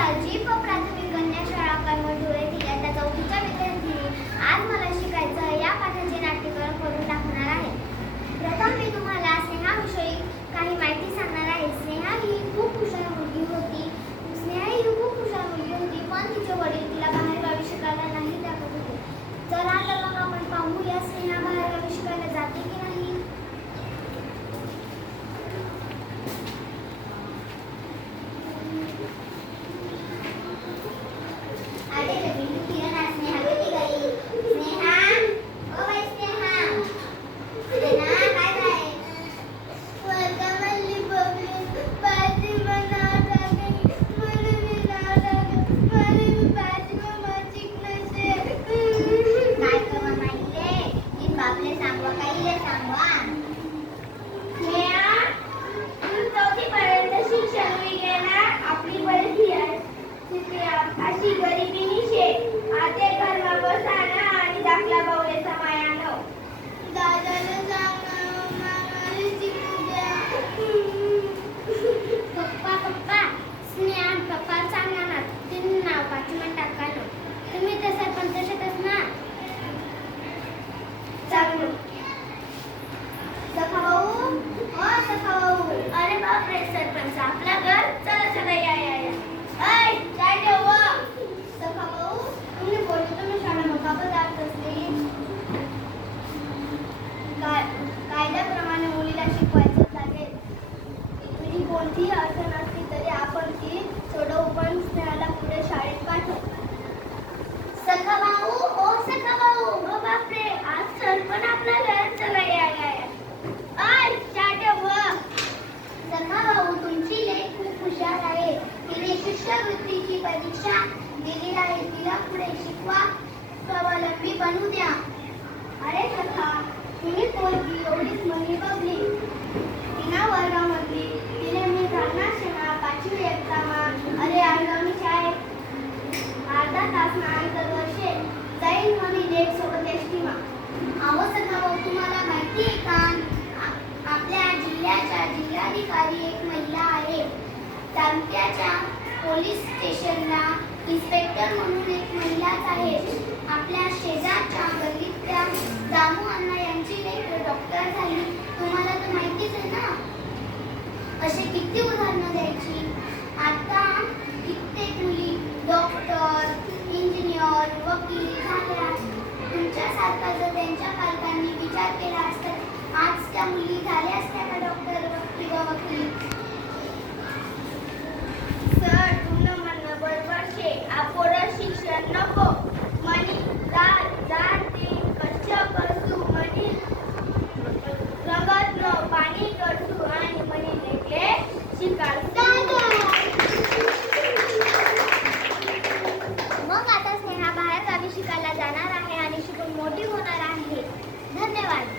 नमस्कार. जीप प्राथमिक कन्या शाळा कळमठ येथील इयत्ता 4च्या विद्यार्थिनी आज मला शिकायचं या पाठाचे नाट्यकरण करून दाखवणार आहे. प्रथम मी तुम्हाला स्नेहाविषयी काही माहिती सांगणार आहे. स्नेहा ही खूप हुशार मुलगी होती. पण तिचे वडील तिला बाहेरगावी शिकायला नाही टाकत होते. चला तर मग आपण पाहूया स्नेहा बाहेरगावी शिकायला जाते की नाही. अशी गरिबी निशे आते घरमा बसाना आणि दाखला बावले समायानो दादाला सांगा शिकू द्या. पप्पा स्नेहा पप्पा सांगा ना तुम्ही नाव पाठवून टाका ना. तुम्ही तर सरपंचच ना. चांगलं सखा भाऊ सखा भाऊ. अरे बापरे सरपंच आपला घर. चला चला या या या. काय ठेव सखा भाऊ तुम्ही बोलतो तुम्ही शाळा मका पदार्थ असते. कायद्याप्रमाणे मुलीला शिकवायचं लागेल. तुझी कोणतीही अडचण असली तरी आपण ती सोडवू. पण स्नेहाला पुढे शाळेत पाठव. सखा भाऊ सखा भाऊ. ओ बापरे आज सरपण आपल्या घरात. चला या या या. सखा भाऊ तुमची लेक खूप हुशार आहे. तिने शिष्यवृत्तीची परीक्षा दिली आहे. तिला पुढे शिकवा स्वावलंबी बनवू द्या. अरे सखा तुम्ही पोरगी एवढीच मनी बघली. तिना वर्गामधली तिने मी जाणार शेणा 5वी इयत्तामा. अरे आगामी शाळेत अर्धा तास नंतर वर्षे जाईल म्हणे लेक सोबत एसटीमा. अहो सखा भाऊ तुम्हाला माहिती आहे का आपल्या जिल्ह्याच्या जिल्हाधिकारी एक महिला आहे. तालुक्याच्या पोलीस स्टेशनला इन्स्पेक्टर म्हणून एक महिलाच आहे. आपल्या शेजारच्या गल्लीतल्या दामू अण्णा यांची लेक डॉक्टर झाली. तुम्हाला तर माहितीच आहे ना. असे किती उदाहरणं द्यायची. आता कित्येक मुली डॉक्टर इंजिनियर वकील झाल्या. तुमच्यासारखा जर त्यांच्या पालकांनी विचार केला असता आज त्या मुली झाल्या असत्या का डॉक्टर किंवा वकील. सर तुमनं म्हणणं बरोबर शे. आपण शिक्षण नको मनी जाते कच्छ करसू मनी रगत न पाणी करसू आणि मनी लेकले शिकाडू. मग आता स्नेहा बाहेर गावी शिकायला जाणार आहे आणि शिकून मोठी होणार आहे. धन्यवाद.